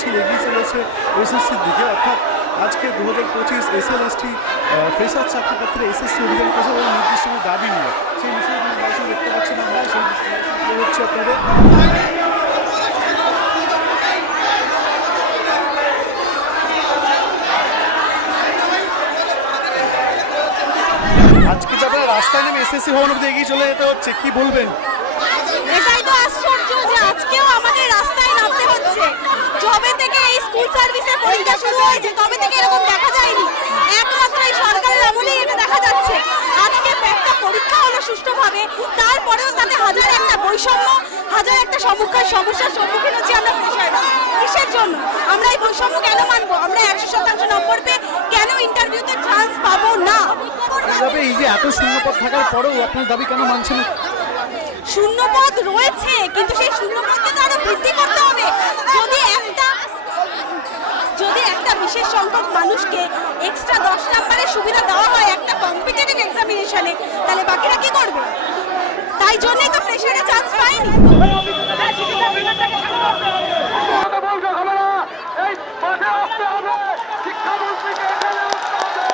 মিছিল এগিয়ে চলেছে এসএসসির দিকে। অর্থাৎ আজকে দু হাজার পঁচিশ এসএলএসটি ফ্রেশার চাকরি ক্ষেত্রে এসএসসি অভিযান করেছে এবং নির্দিষ্ট দাবি নিয়ে। সেই বিষয়ে কোনো বাসন দেখতে পাচ্ছি না আমরা সেই হচ্ছে আপনাদের? আজকে যে আপনারা রাস্তায় নেমে এসএসসি ভবন অব্দি এগিয়ে চলে যেতে হচ্ছে। কি বলবেন আশ্চর্য যে আজকেও আমাদের রাস্তায় নামতে হচ্ছে যবে থেকে এই স্কুল সার্ভিসের পরীক্ষা শুরু হয়েছে তবে থেকে এরকম দেখা যায়নি? একমাত্র এই সরকারের আমলেই এটা দেখা যাচ্ছে। আজকে একটা পরীক্ষা হলো সুষ্ঠুভাবে, তারপরেও তাতে হাজার একটা বৈষম্য, হাজার একটা সম্মুখীন সমস্যার সম্মুখীন হচ্ছি আমরা কিসের জন্য? আমরা এই বৈষম্য কেন মানবো? আমরা একশো শতাংশ নম্বর পেয়ে কেন ইন্টারভিউতে চান্স পাবো না? এই যে এত শূন্যপদ থাকার পরেও আপনার দাবি কেন মানছেন না? শূন্যপদ রয়েছে, কিন্তু সেই শূন্যপদকে তো আরও বৃদ্ধি করতে হবে। যদি একটা যদি একটা বিশেষ সংখ্যক মানুষকে এক্সট্রা দশ নাম্বারের সুবিধা দেওয়া হয় একটা কম্পিটিটিভ এক্সামিনেশনে তাহলে বাকিরা কি করবে? তাই জন্যই তো ফ্রেশারে চান্স পায়নি কথা বলতে হবে না এই মাঠে আসতে হবে শিক্ষামন্ত্রীকে এখানে আসতে হবে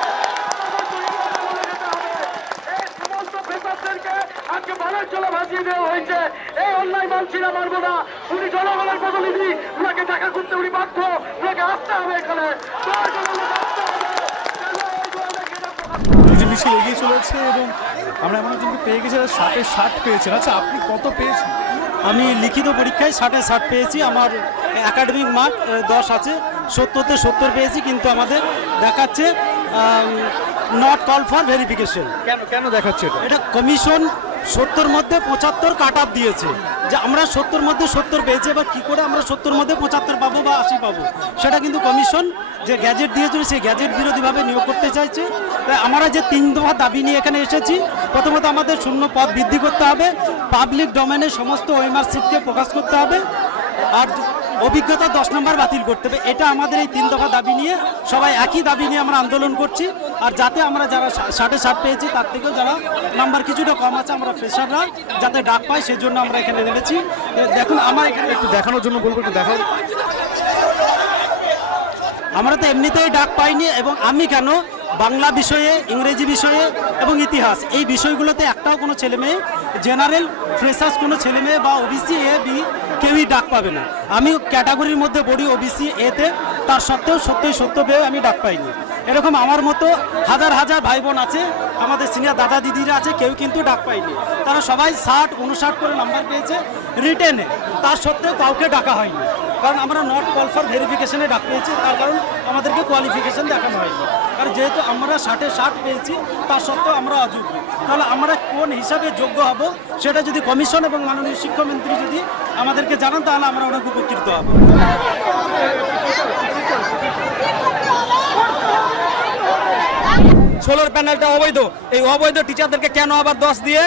বলে যেতে হবে এই সমস্ত পেশারদেরকে ভাসিয়ে দেওয়া হয়েছে। এই অন্যায় মানছি না মানবো না। উনি জনগণের প্রতিনিধি উনাকে দেখা করতে উনি বাধ্য। উনাকে আসতে হবে এখানে। মিছিল এগিয়ে চলেছে এবং আমরা এমন একজনকে পেয়ে গেছি ষাটে ষাট পেয়েছেন। আচ্ছা আপনি কত পেয়েছেন? আমি লিখিত পরীক্ষায় ষাটে ষাট পেয়েছি। আমার একাডেমিক মার্ক দশ আছে। সত্তরতে সত্তর পেয়েছি কিন্তু আমাদের দেখাচ্ছে নট কল ফর ভেরিফিকেশন কেন কেন দেখাচ্ছে এটা? কমিশন সত্তর মধ্যে পঁচাত্তর কাট আপ দিয়েছে। যে আমরা সত্তর মধ্যে সত্তর পেয়েছি, এবার কী করে আমরা সত্তর মধ্যে পঁচাত্তর পাবো বা আশি পাবো? সেটা কিন্তু কমিশন যে গ্যাজেট দিয়েছিল, সেই গ্যাজেট বিরোধীভাবে নিয়োগ করতে চাইছে। তাই আমরা যে তিন দফা দাবি নিয়ে এখানে এসেছি, প্রথমত আমাদের শূন্য পদ বৃদ্ধি করতে হবে। পাবলিক ডোমেনে সমস্ত ওয়েমার সিটকে প্রকাশ করতে হবে। আর অভিজ্ঞতা দশ নম্বর বাতিল করতে হবে। এটা আমাদের এই তিন দফা দাবি নিয়ে সবাই একই দাবি নিয়ে আমরা আন্দোলন করছি। আর যাতে আমরা যারা ষাটে ষাট পেয়েছি, তার থেকেও যারা নাম্বার কিছুটা কম আছে, আমরা ফ্রেশাররা যাতে ডাক পাই সেই জন্য আমরা এখানে নেমেছি। দেখুন, আমার এখানে একটু দেখানোর জন্য বলব, একটু দেখাও আমরা তো এমনিতেই ডাক পাইনি, এবং আমি কেন বাংলা বিষয়ে, ইংরেজি বিষয়ে এবং ইতিহাস, এই বিষয়গুলোতে একটাও কোনো ছেলে মেয়ে জেনারেল, ফ্রেশার্স কোনো ছেলে মেয়ে বা ওবিসি এ বি কেউই ডাক পাবে না। আমি ক্যাটাগরির মধ্যে পড়ি ওবিসি এতে তার সত্ত্বেও সত্যই সত্য পেয়ে আমি ডাক পাইনি। এরকম আমার মতো হাজার হাজার ভাই বোন আছে, আমাদের সিনিয়র দাদা দিদিরা আছে, কেউ কিন্তু ডাক পায়নি তারা সবাই ষাট উনষাট করে নাম্বার পেয়েছে রিটেনে। তার সত্ত্বেও কাউকে ডাকা হয়নি। কারণ আমরা নট কল ফর ভেরিফিকেশনে ডাক পেয়েছি, তার কারণ আমাদেরকে কোয়ালিফিকেশন দেখানো হয়নি। কারণ যেহেতু আমরা ষাটে ষাট পেয়েছি, তার সত্ত্বেও আমরা অযোগ্য। তাহলে আমরা কোন হিসাবে যোগ্য হব? সেটা যদি কমিশন এবং মাননীয় শিক্ষামন্ত্রী যদি আমাদেরকে জানান, তাহলে আমরা অনেক উপকৃত হব। সোলার প্যানেলটা অবৈধ। এই অবৈধ টিচারদেরকে কেন আবার দশ দিয়ে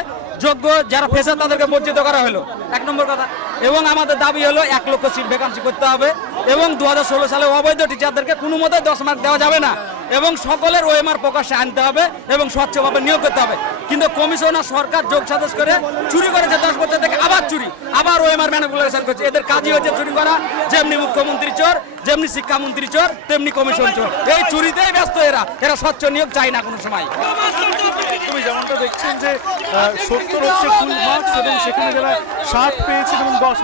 যোগ্য যারা ফেসার তাদেরকে বঞ্চিত করা হলো? এক নম্বর কথা। এবং আমাদের দাবি হলো এক লক্ষ সিট ভ্যাকান্সি করতে হবে। এবং দু হাজার ষোলো সালে অবৈধ টিচারদেরকে কোনো মতে দশ মার্ক দেওয়া যাবে না। এবং সকলের ওএমআর প্রকাশ্যে আনতে হবে এবং স্বচ্ছভাবে নিয়োগ করতে হবে। কিন্তু কমিশনার সরকার যোগ সাজস করে চুরি করেছে দশ বছর থেকে আবার চুরি, আবার ওএমআর ম্যানিপুলেশন করছে। এদের কাজই হচ্ছে চুরি করা, যেমনি মুখ্যমন্ত্রী চোর, যেমনি শিক্ষামন্ত্রী চোর, তেমনি কমিশন চোর। এই চুরিতেই ব্যস্ত এরা এরা স্বচ্ছ নিয়োগ চায় না কোনো সময়। যেমনটা দেখছেন যে সত্তর হচ্ছে ফুল মার্কস এবং সেখানে যারা ষাট পেয়েছে এবং দশ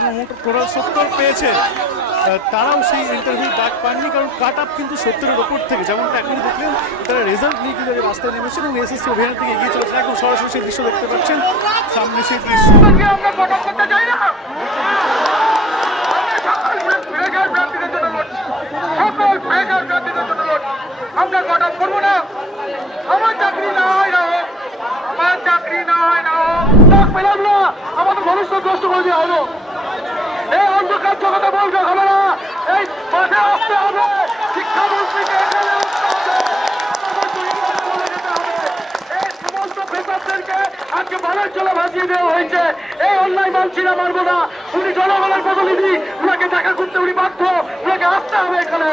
টোটাল সত্তর পেয়েছে তারাও সেই ইন্টারভিউ ডাক পাননি, কারণ কাট আপ কিন্তু সত্তরের ওপর থেকে। যেমনটা এখন দেখলেন, তারা রেজাল্ট নিয়ে কিন্তু রাস্তায় নেমেছেন এবং এসএসসি অভিযানের দিকে এগিয়ে চলেছে এখন সরাসরি সেই দৃশ্য দেখতে পাচ্ছেন, সামনে সেই দৃশ্য। আমরা কটক করব না। আমার চাকরি না আমাদের ভবিষ্যৎ নষ্ট করে হলো। এই অন্ধকার জগতে বলতে হবে না এই মাঠে আসতে হবে। শিক্ষামন্ত্রীকে আজকে জলে ভাসিয়ে দেওয়া হয়েছে। এই অন্যায় মানছি না, মানবো না। উনি জনগণের প্রতিনিধি। উনাকে দেখা করতে উনি বাধ্য। উনাকে আসতে হবে এখানে।